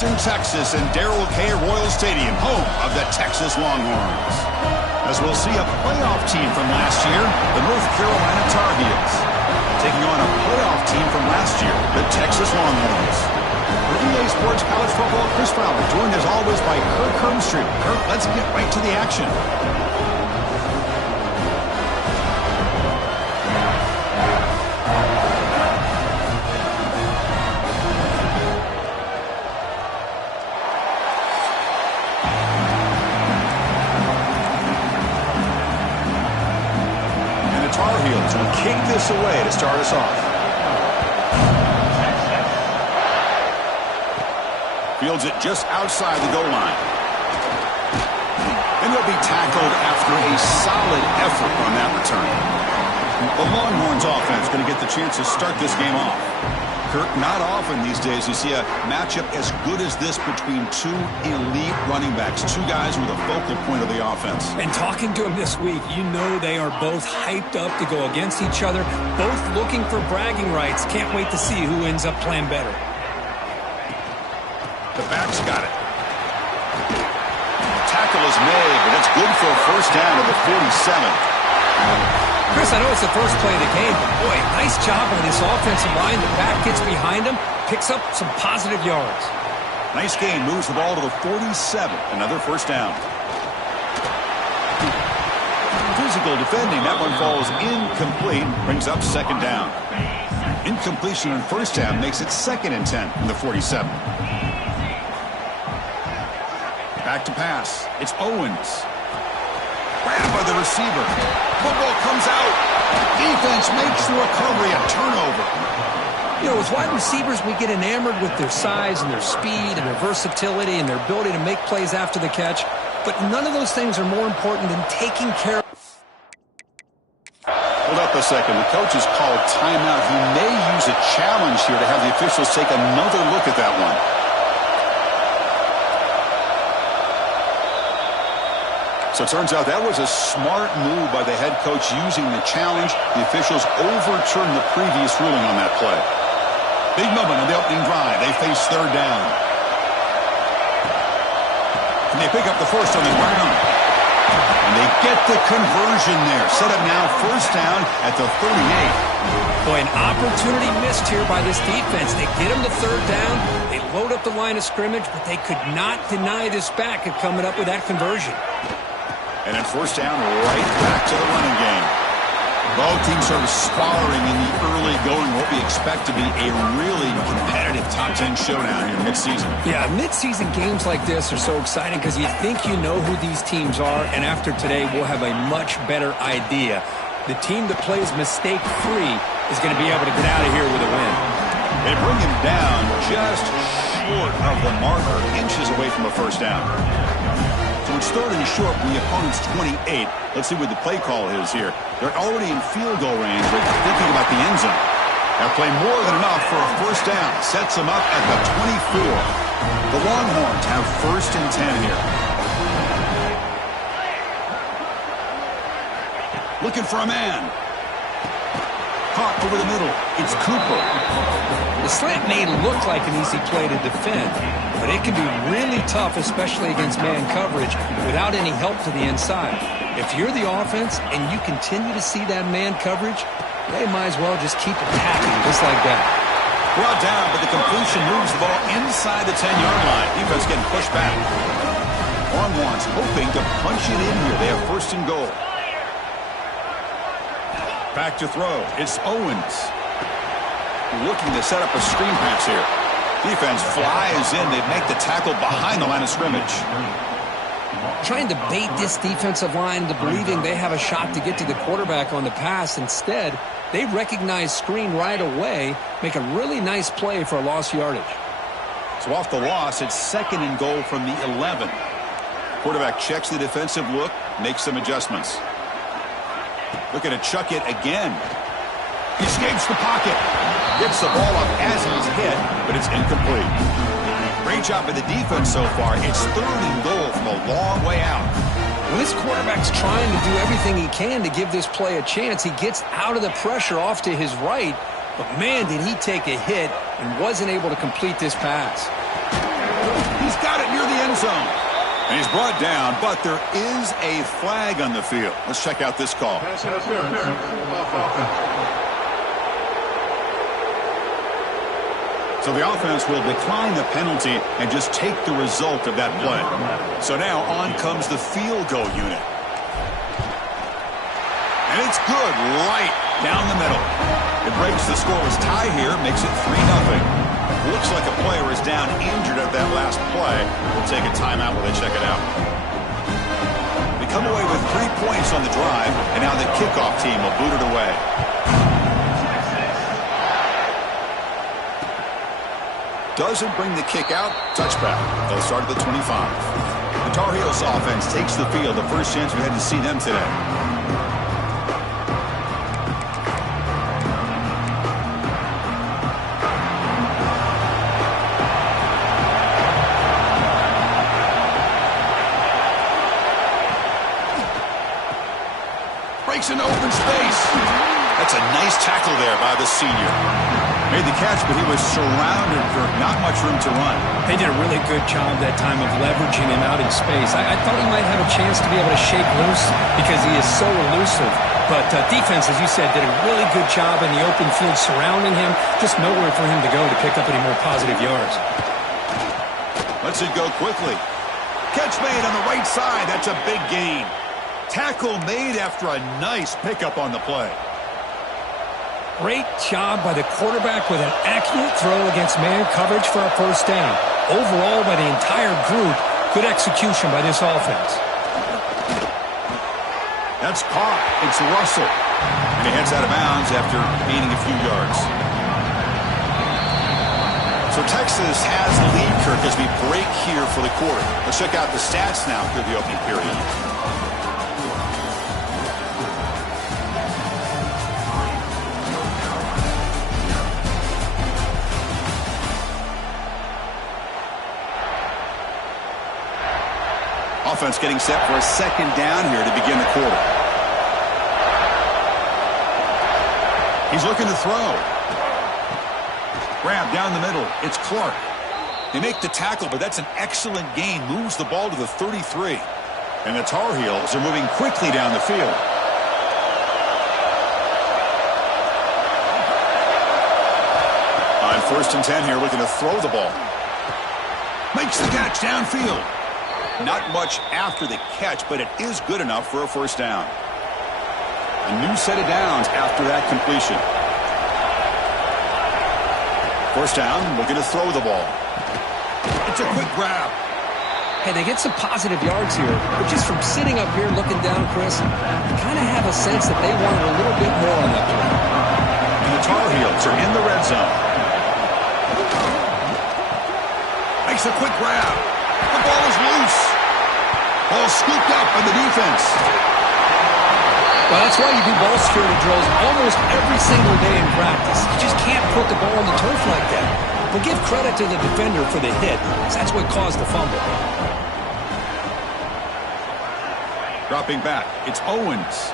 In Texas and Darrell K. Royal Stadium, home of the Texas Longhorns. As we'll see a playoff team from last year, the North Carolina Tar Heels, taking on a playoff team from last year, the Texas Longhorns. For EA Sports College Football, Chris Fowler, joined as always by Kirk Hermstreet. Kirk, let's get right to the action. Will kick this away to start us off. Fields it just outside the goal line. And he'll be tackled after a solid effort on that return. The Longhorns offense going to get the chance to start this game off. Kirk, not often these days you see a matchup as good as this between two elite running backs, two guys with a focal point of the offense. And talking to them this week, you know they are both hyped up to go against each other, both looking for bragging rights. Can't wait to see who ends up playing better. The back's got it. The tackle is made, but it's good for a first down at the 47. Chris, I know it's the first play of the game, but boy, nice job on this offensive line. The back gets behind him, picks up some positive yards. Nice gain, moves the ball to the 47. Another first down. Physical defending, that one falls incomplete, brings up second down. Incompletion on first down makes it 2nd and 10 from the 47. Back to pass. It's Owens. Grabbed by the receiver. Football comes out. Defense makes the recovery a turnover. You know, with wide receivers, we get enamored with their size and their speed and their versatility and their ability to make plays after the catch. But none of those things are more important than taking care of. Hold up a second. The coach has called timeout. He may use a challenge here to have the officials take another look at that one. So it turns out that was a smart move by the head coach using the challenge. The officials overturned the previous ruling on that play. Big moment on the opening drive. They face third down. And they pick up the first on the ground. And they get the conversion there. Set up now first down at the 38. Boy, an opportunity missed here by this defense. They get them to third down. They load up the line of scrimmage, but they could not deny this back of coming up with that conversion. And then first down, right back to the running game. Both teams sort of sparring in the early going, what we expect to be a really competitive top 10 showdown here mid-season. Yeah, mid-season games like this are so exciting because you think you know who these teams are, and after today, we'll have a much better idea. The team that plays mistake-free is going to be able to get out of here with a win. They bring him down just short of the marker, inches away from a first down. So it's third and short from the opponent's 28. Let's see what the play call is here. They're already in field goal range, but thinking about the end zone. They'll play more than enough for a first down. Sets them up at the 24. The Longhorns have first and 10 here. Looking for a man. Caught over the middle. It's Cooper. The slant may look like an easy play to defend, but it can be really tough, especially against man coverage, without any help to the inside. If you're the offense and you continue to see that man coverage, they might as well just keep attacking just like that. Brought down, but the completion moves the ball inside the 10-yard line. Defense getting pushed back. Longhorns hoping to punch it in here. They have first and goal. Back to throw. It's Owens. Looking to set up a screen pass here. Defense flies in. They make the tackle behind the line of scrimmage. Trying to bait this defensive line into believing they have a shot to get to the quarterback on the pass. Instead, they recognize screen right away, make a really nice play for a lost yardage. So off the loss, it's second and goal from the 11. Quarterback checks the defensive look, makes some adjustments. Looking to chuck it again. He escapes the pocket. Gets the ball up as he's hit, but it's incomplete. Great job by the defense so far. It's third and goal from a long way out. When this quarterback's trying to do everything he can to give this play a chance, he gets out of the pressure off to his right, but man, did he take a hit and wasn't able to complete this pass. end zone. And he's brought down, but there is a flag on the field. Let's check out this call. So the offense will decline the penalty and just take the result of that play. So now on comes the field goal unit. And it's good right down the middle. It breaks the scoreless tie here, makes it 3-0. Looks like a player is down injured at that last play. We'll take a timeout while they check it out. They come away with 3 points on the drive, and now the kickoff team will boot it away. Doesn't bring the kick out. Touchback. They'll start at the 25. The Tar Heels offense takes the field. The first chance we had to see them today. Breaks into open space. That's a nice tackle there by the senior. Made the catch, but he was surrounded for not much room to run. They did a really good job that time of leveraging him out in space. I thought he might have a chance to be able to shake loose because he is so elusive. But defense, as you said, did a really good job in the open field surrounding him. Just nowhere for him to go to pick up any more positive yards. Lets it go quickly. Catch made on the right side. That's a big gain. Tackle made after a nice pickup on the play. Great job by the quarterback with an accurate throw against man coverage for a first down. Overall, by the entire group, good execution by this offense. That's caught. It's Russell. And he heads out of bounds after gaining a few yards. So Texas has the lead, Kirk, as we break here for the quarter. Let's check out the stats now through the opening period. Offense getting set for a second down here to begin the quarter. He's looking to throw. Grab down the middle. It's Clark. They make the tackle, but that's an excellent gain. Moves the ball to the 33. And the Tar Heels are moving quickly down the field. On 1st and 10 here, looking to throw the ball. Makes the catch downfield. Not much after the catch, but it is good enough for a first down. A new set of downs after that completion. First down, looking to throw the ball. It's a quick grab. Hey, they get some positive yards here, but just from sitting up here looking down, Chris, you kind of have a sense that they wanted a little bit more on that play. And the Tar Heels are in the red zone. Makes a quick grab. The ball is loose. Ball scooped up by the defense. Well, that's why you do ball security drills almost every single day in practice. You just can't put the ball on the turf like that. But give credit to the defender for the hit, because that's what caused the fumble. Dropping back, it's Owens.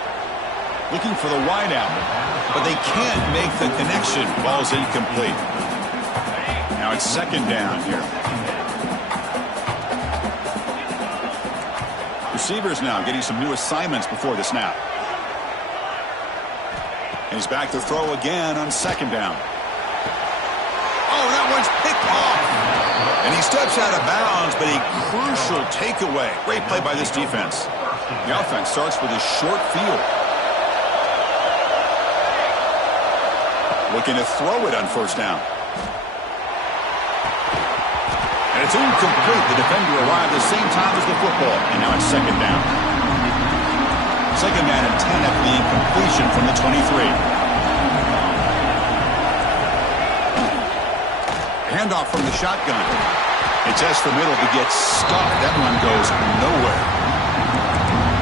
Looking for the wideout, but they can't make the connection. Ball's incomplete. Now it's second down here. Receivers now getting some new assignments before the snap. And he's back to throw again on second down. Oh, that one's picked off. And he steps out of bounds, but a crucial takeaway. Great play by this defense. The offense starts with a short field. Looking to throw it on first down. And it's incomplete. The defender arrived at the same time as the football. And now it's second down. Second down and 10 after the incompletion from the 23. Handoff from the shotgun. They test the middle to get stuffed. That one goes nowhere.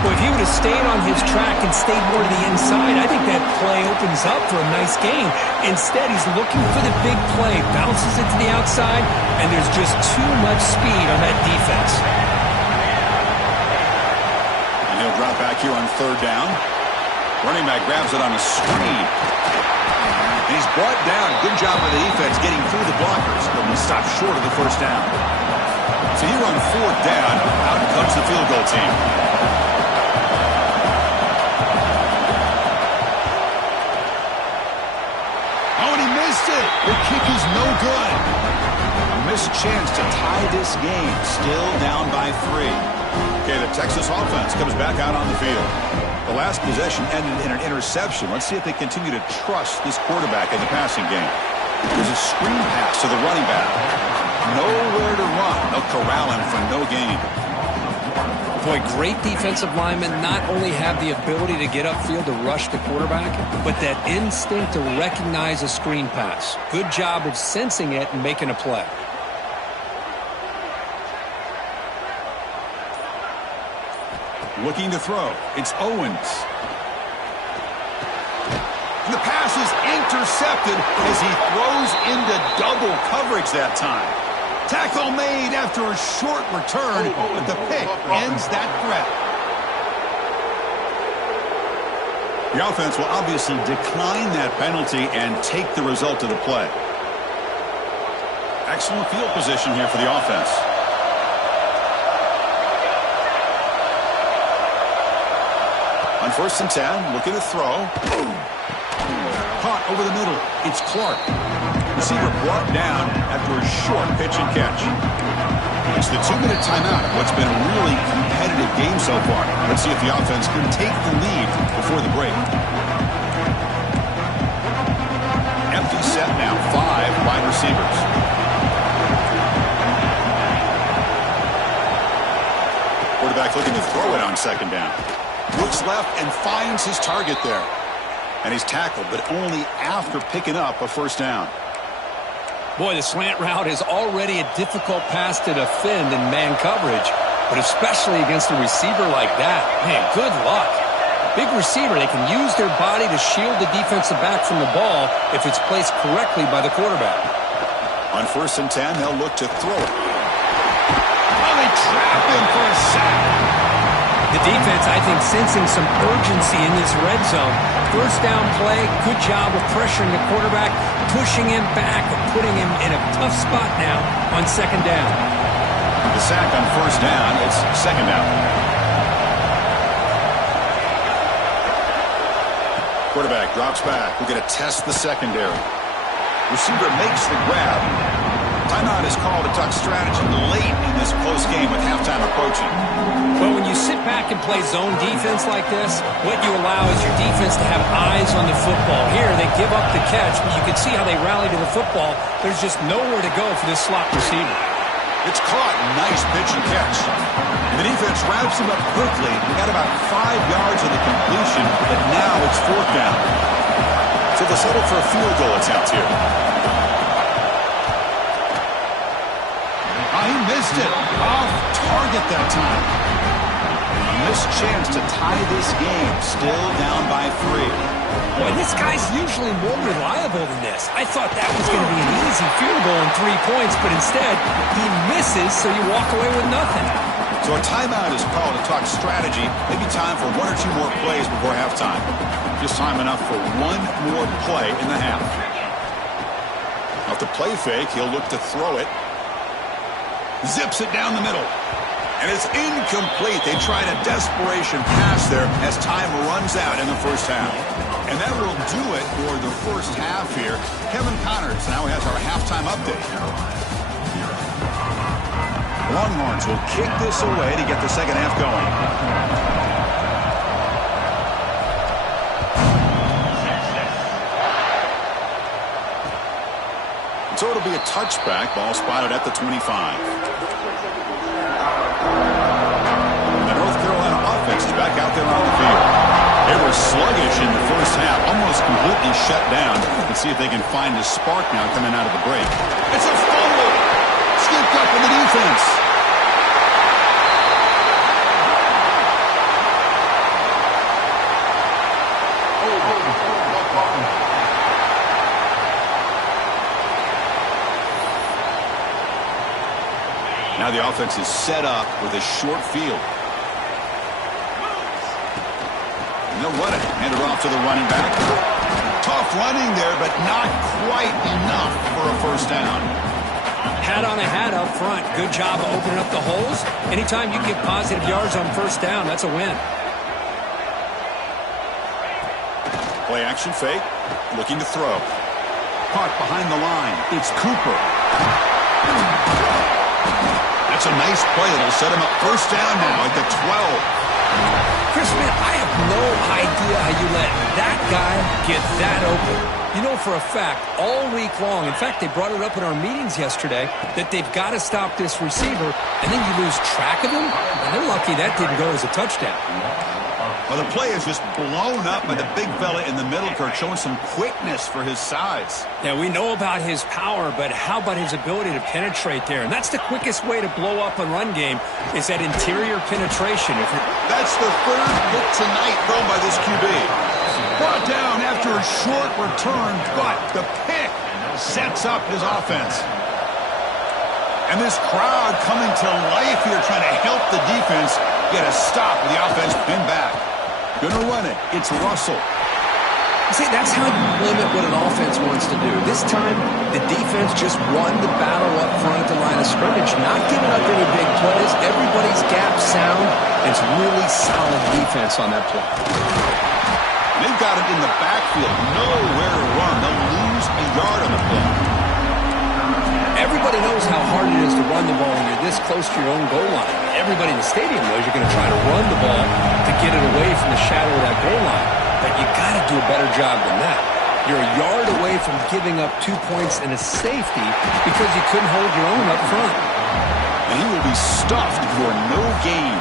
Well, if he would have stayed on his track and stayed more to the inside, I think that play opens up for a nice gain. Instead, he's looking for the big play, bounces it to the outside, and there's just too much speed on that defense. And he'll drop back here on third down. Running back grabs it on a screen. And he's brought down. Good job by the defense getting through the blockers, but he stopped short of the first down. So here on fourth down, out comes the field goal team. Oh, and he missed it. The kick is no good. A missed chance to tie this game. Still down by 3. Okay, the Texas offense comes back out on the field. The last possession ended in an interception. Let's see if they continue to trust this quarterback in the passing game. There's a screen pass to the running back. Nowhere to run. They'll corral him for no gain. Boy, great defensive linemen not only have the ability to get upfield to rush the quarterback, but that instinct to recognize a screen pass. Good job of sensing it and making a play. Looking to throw. It's Owens. And the pass is intercepted as he throws into double coverage that time. Tackle made after a short return, but the pick ends that threat. The offense will obviously decline that penalty and take the result of the play. Excellent field position here for the offense. On 1st and 10, looking to throw. Caught over the middle. It's Clark. Receiver brought down after a short pitch and catch. It's the 2-minute timeout of what's been a really competitive game so far. Let's see if the offense can take the lead before the break. Empty set now. 5 wide receivers. Quarterback looking to throw it on 2nd down. Looks left and finds his target there. And he's tackled, but only after picking up a 1st down. Boy, the slant route is already a difficult pass to defend in man coverage, but especially against a receiver like that. Man, good luck. Big receiver, they can use their body to shield the defensive back from the ball if it's placed correctly by the quarterback. On 1st and 10, they'll look to throw it. Oh, they trap him for a sack. The defense, I think, sensing some urgency in this red zone. 1st down play, good job of pressuring the quarterback, pushing him back, and putting him in a tough spot now on 2nd down. The sack on 1st down, it's 2nd down. Quarterback drops back. We're going to test the secondary. Receiver makes the grab. Timeout is called to talk strategy late in this close game with halftime approaching. Well, when you sit back and play zone defense like this, what you allow is your defense to have eyes on the football. Here, they give up the catch, but you can see how they rally to the football. There's just nowhere to go for this slot receiver. It's caught. Nice pitch and catch. And the defense wraps him up quickly. We got about 5 yards of the completion, but now it's 4th down. So they'll settle for a field goal attempt here. He missed it. Off target that time. A missed chance to tie this game. Still down by 3. Boy, this guy's usually more reliable than this. I thought that was going to be an easy field goal and 3 points, but instead, he misses, so you walk away with nothing. So a timeout is called to talk strategy. Maybe time for 1 or 2 more plays before halftime. Just time enough for 1 more play in the half. Now, to play fake, he'll look to throw it. Zips it down the middle. And it's incomplete. They tried a desperation pass there as time runs out in the 1st half. And that will do it for the 1st half here. Kevin Connors now has our halftime update. Longhorns will kick this away to get the 2nd half going. So it'll be a touchback. Ball spotted at the 25. And the North Carolina offense is back out there on the field. They were sluggish in the 1st half, almost completely shut down. Let's see if they can find a spark now coming out of the break. It's a fumble. Skipped up in the defense. Now the offense is set up with a short field. And they'll run it. Hand it off to the running back. Tough running there, but not quite enough for a 1st down. Hat on a hat up front. Good job of opening up the holes. Anytime you get positive yards on first down, that's a win. Play action fake. Looking to throw. Caught behind the line. It's Cooper. That's a nice play that'll set him up first down now at the 12. Chris, man, I have no idea how you let that guy get that open. You know for a fact, all week long, in fact, they brought it up in our meetings yesterday, that they've got to stop this receiver, and then you lose track of him, and they're lucky that didn't go as a touchdown. Well, the play is just blown up by the big fella in the middle, Kirk, showing some quickness for his size. Yeah, we know about his power, but how about his ability to penetrate there? And that's the quickest way to blow up a run game, is that interior penetration. That's the third hit tonight thrown by this QB. Brought down after a short return, but the pick sets up his offense. And this crowd coming to life here, trying to help the defense get a stop with the offense pinned back. Gonna run it. It's Russell. See, that's how you limit what an offense wants to do. This time, the defense just won the battle up front at the line of scrimmage, not giving up any big plays. Everybody's gap sound. It's really solid defense on that play. They've got him in the backfield. Nowhere to run. They'll lose a yard on the play. Everybody knows how hard it is to run the ball when you're this close to your own goal line. Everybody in the stadium knows you're going to try to run the ball to get it away from the shadow of that goal line. But you got to do a better job than that. You're a yard away from giving up 2 points and a safety because you couldn't hold your own up front. And he will be stuffed for no gain.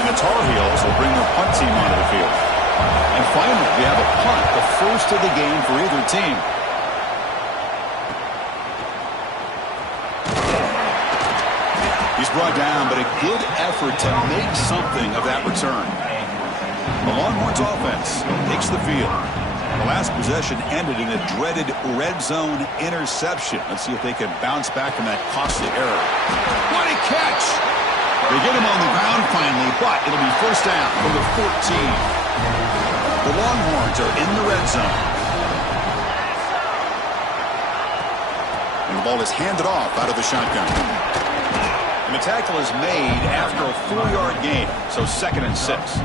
And the Tar Heels will bring their punt team onto the field. And finally, we have a punt, the first of the game for either team. He's brought down, but a good effort to make something of that return. The Longhorns offense takes the field. The last possession ended in a dreaded red zone interception. Let's see if they can bounce back from that costly error. What a catch! They get him on the ground finally, but it'll be first down from the 14. The Longhorns are in the red zone. And the ball is handed off out of the shotgun. And the tackle is made after a 4-yard gain, so 2nd and 6.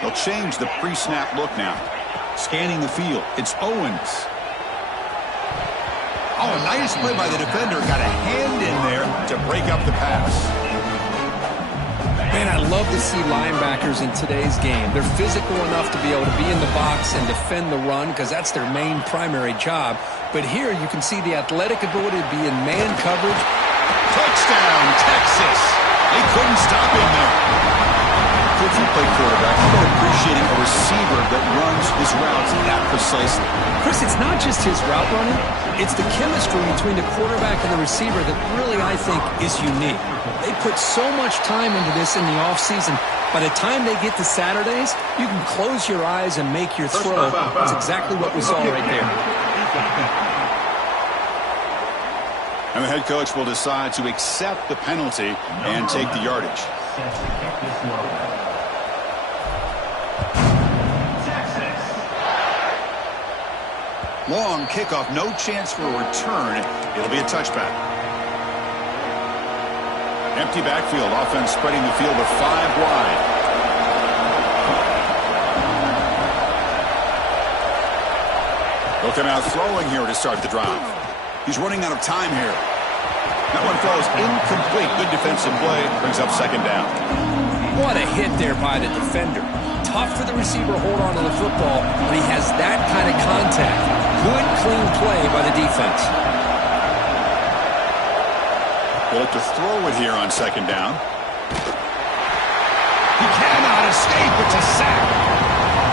They'll change the pre-snap look now. Scanning the field, it's Owens. Oh, a nice play by the defender. Got a hand in there to break up the pass. Man, I love to see linebackers in today's game. They're physical enough to be able to be in the box and defend the run because that's their main primary job. But here you can see the athletic ability to be in man coverage. Touchdown, Texas. They couldn't stop him there. If you play quarterback, how about appreciating a receiver that runs his routes that precisely? Chris, it's not just his route running. It's the chemistry between the quarterback and the receiver that really, I think, is unique. They put so much time into this in the offseason. By the time they get to Saturdays, you can close your eyes and make your throw. That's exactly what we saw right there. And the head coach will decide to accept the penalty and take the yardage. Long kickoff, no chance for a return. It'll be a touchback. Empty backfield, offense spreading the field with 5 wide. They'll come out throwing here to start the drive. He's running out of time here. That one falls incomplete. Good defensive play, brings up 2nd down. What a hit there by the defender. Tough for the receiver to hold on to the football, but he has that kind of contact. Good, clean play by the defense. They'll look to throw it here on 2nd down. He cannot escape. It's a sack.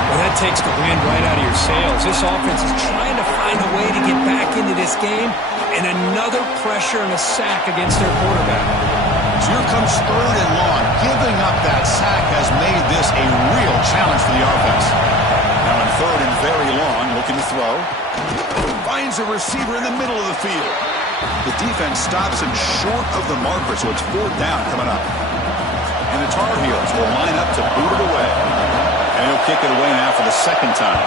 Well, that takes the wind right out of your sails. This offense is trying to find a way to get back into this game, and another pressure and a sack against their quarterback. So here comes 3rd and long. Giving up that sack has made this a real challenge for the offense. Now on 3rd and very long, looking to throw. Finds a receiver in the middle of the field. The defense stops him short of the marker, so it's 4th down coming up. And the Tar Heels will line up to boot it away. And he'll kick it away now for the second time.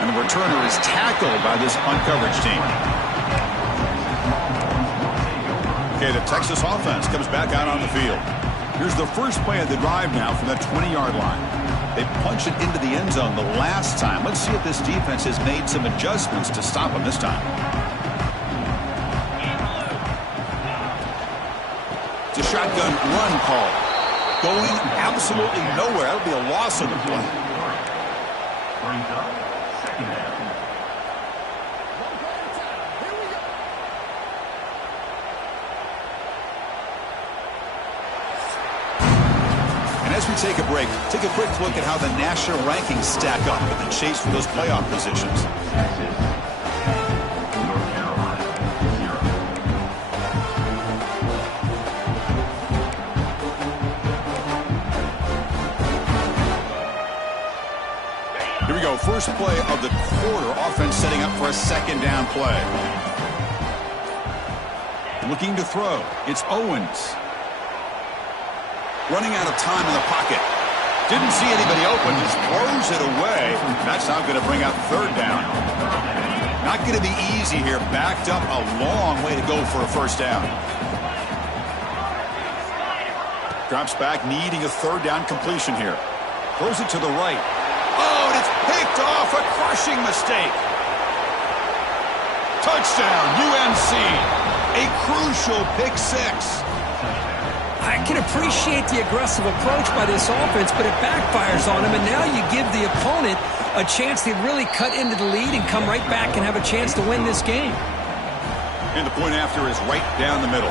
And the returner is tackled by this punt coverage team. Okay, the Texas offense comes back out on the field. Here's the first play of the drive now from that 20-yard line. They punched it into the end zone the last time. Let's see if this defense has made some adjustments to stop them this time. It's a shotgun run call. Going absolutely nowhere. That'll be a loss on the play. As we take a break, take a quick look at how the national rankings stack up in the chase for those playoff positions. Here we go. First play of the quarter. Offense setting up for a second down play. Looking to throw. It's Owens. Running out of time in the pocket. Didn't see anybody open, just throws it away. That's not going to bring up third down. Not going to be easy here. Backed up a long way to go for a first down. Drops back, needing a third down completion here. Throws it to the right. Oh, and it's picked off. A crushing mistake. Touchdown, UNC. A crucial pick six. I can appreciate the aggressive approach by this offense, but it backfires on him, and now you give the opponent a chance to really cut into the lead and come right back and have a chance to win this game. And the point after is right down the middle.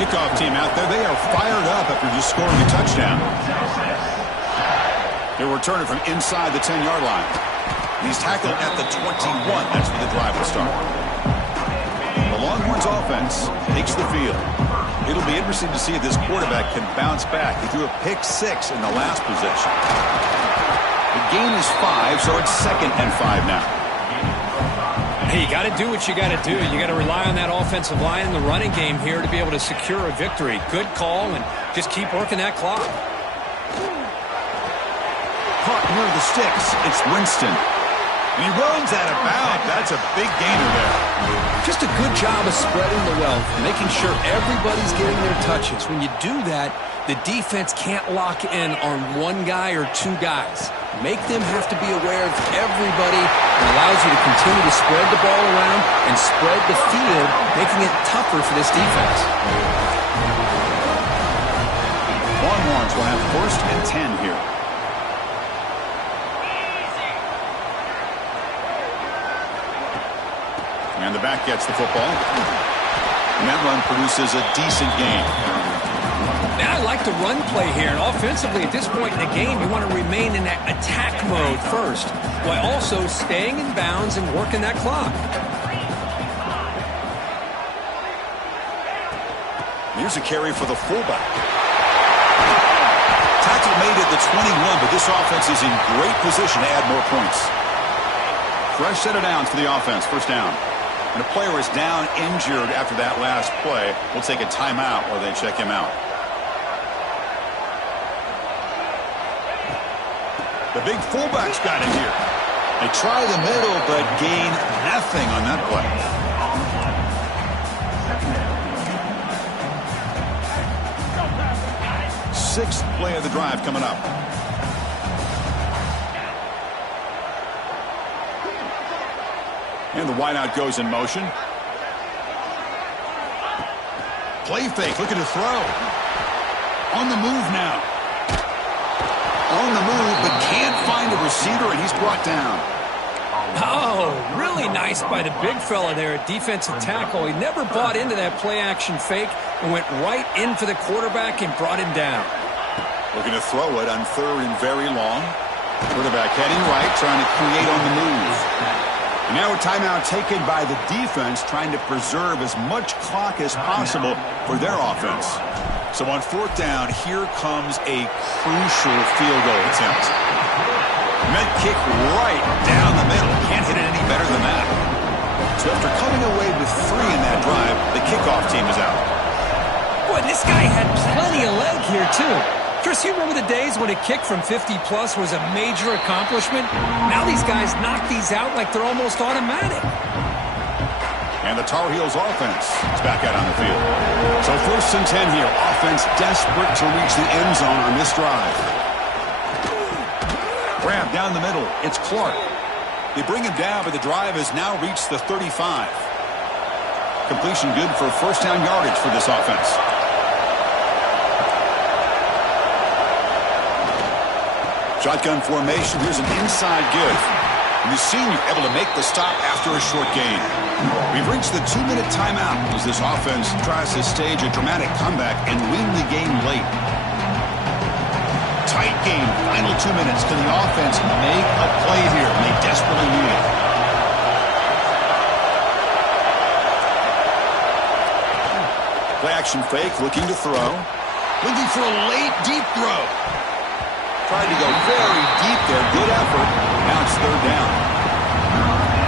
Kickoff team out there, they are fired up after just scoring a touchdown. They're returning from inside the 10-yard line. He's tackled at the 21. That's where the drive will start. The Longhorns offense takes the field. It'll be interesting to see if this quarterback can bounce back. He threw a pick six in the last possession. The gain is 5, so it's 2nd and 5 now. Hey, you got to do what you got to do. You got to rely on that offensive line and the running game here to be able to secure a victory. Good call, and just keep working that clock. Caught near the sticks. It's Winston. And he runs out of bounds. That's a big gainer there. Just a good job of spreading the wealth, making sure everybody's getting their touches. When you do that, the defense can't lock in on one guy or two guys. Make them have to be aware of everybody. It allows you to continue to spread the ball around and spread the field, making it tougher for this defense. Longhorns will have 1st and 10 here. And the back gets the football. And that run produces a decent gain. Now I like the run play here. And offensively, at this point in the game, you want to remain in that attack mode first, while also staying in bounds and working that clock. Here's a carry for the fullback. Tackle made at the 21, but this offense is in great position to add more points. Fresh set of downs for the offense. First down. And a player is down injured after that last play. We'll take a timeout while they check him out. The big fullback's got it here. They try the middle, but gain nothing on that play. Sixth play of the drive coming up. And the wideout goes in motion. Play fake, looking to throw. On the move now. On the move, but can't find a receiver, and he's brought down. Oh, really nice by the big fella there at defensive tackle. He never bought into that play-action fake and went right in for the quarterback and brought him down. Looking to throw it on 3rd and very long. Quarterback heading right, trying to create on the move. And now a timeout taken by the defense, trying to preserve as much clock as possible for their offense. So on 4th down, here comes a crucial field goal attempt. Meant kick right down the middle. Can't hit it any better than that. So after coming away with 3 in that drive, the kickoff team is out. Boy, this guy had plenty of leg here, too. Chris, you remember the days when a kick from 50-plus was a major accomplishment? Now these guys knock these out like they're almost automatic. And the Tar Heels offense is back out on the field. So 1st and 10 here. Offense desperate to reach the end zone on this drive. Grab down the middle. It's Clark. They bring him down, but the drive has now reached the 35. Completion good for first down yardage for this offense. Shotgun formation. Here's an inside give. And the senior able to make the stop after a short gain. We've reached the 2-minute timeout as this offense tries to stage a dramatic comeback and win the game late. Tight game. Final 2 minutes. Can the offense make a play here? And they desperately need it. Play action fake. Looking to throw. Looking for a late deep throw. Tried to go very deep there. Good effort. Now it's 3rd down.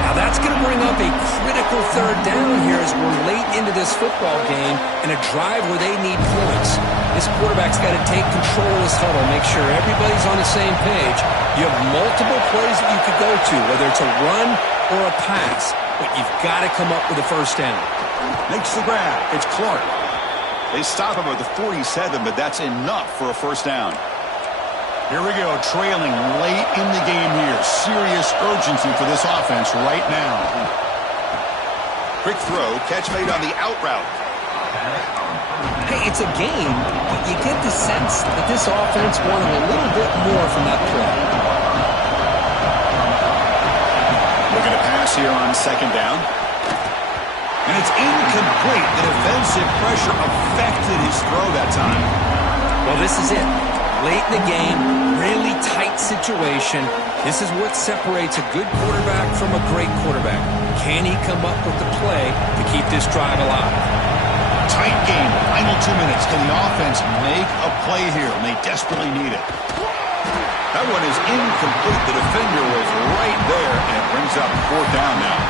Now that's going to bring up a critical 3rd down here as we're late into this football game in a drive where they need points. This quarterback's got to take control of this huddle, make sure everybody's on the same page. You have multiple plays that you could go to, whether it's a run or a pass, but you've got to come up with a first down. Makes the grab. It's Clark. They stop him at the 47, but that's enough for a first down. Here we go, trailing late in the game here. Serious urgency for this offense right now. Quick throw, catch made on the out route. Hey, it's a game, but you get the sense that this offense wanted a little bit more from that play. Looking to pass here on 2nd down. And it's incomplete. The defensive pressure affected his throw that time. Well, this is it. Late in the game, really tight situation. This is what separates a good quarterback from a great quarterback. Can he come up with the play to keep this drive alive? Tight game. Final 2 minutes. Can the offense make a play here? And they desperately need it. That one is incomplete. The defender was right there, and it brings up 4th down now.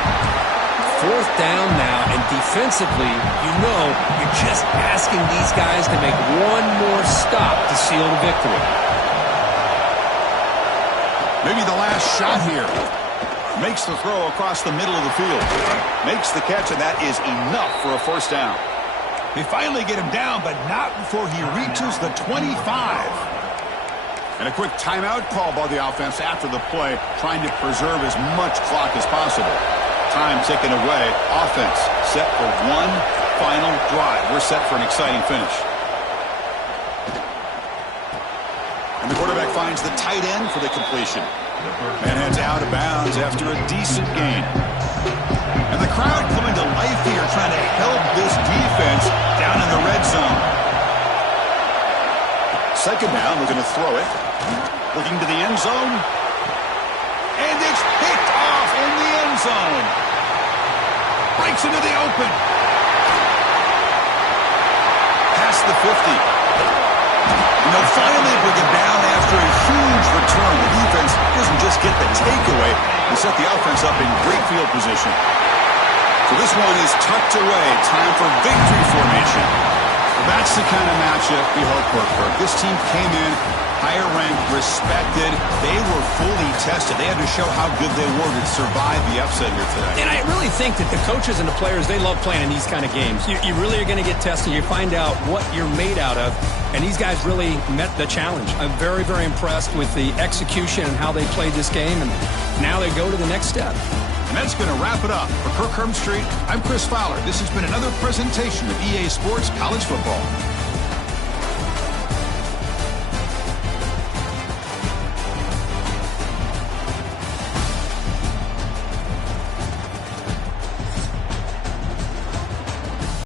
4th down now, and defensively, you know, you're just asking these guys to make one more stop to seal the victory. Maybe the last shot here. Makes the throw across the middle of the field. Makes the catch, and that is enough for a first down. They finally get him down, but not before he reaches the 25. And a quick timeout call by the offense after the play, trying to preserve as much clock as possible. Time ticking away. Offense set for one final drive. We're set for an exciting finish. And the quarterback finds the tight end for the completion. And heads out of bounds after a decent gain. And the crowd coming to life here, trying to help this defense down in the red zone. 2nd down, looking to throw it. Looking to the end zone. And it's picked off in the end zone. Breaks into the open. Past the 50. And they'll finally bring it down after a huge return. The defense doesn't just get the takeaway. They set the offense up in great field position. So this one is tucked away. Time for victory formation. Well, that's the kind of matchup we hope for. This team came in higher ranked, respected. They were fully tested. They had to show how good they were to survive the upset here today. And I really think that the coaches and the players, they love playing in these kind of games. You really are going to get tested. You find out what you're made out of. And these guys really met the challenge. I'm very, very impressed with the execution and how they played this game. And now they go to the next step. And that's going to wrap it up. For Kirk Herbstreit, I'm Chris Fowler. This has been another presentation of EA Sports College Football.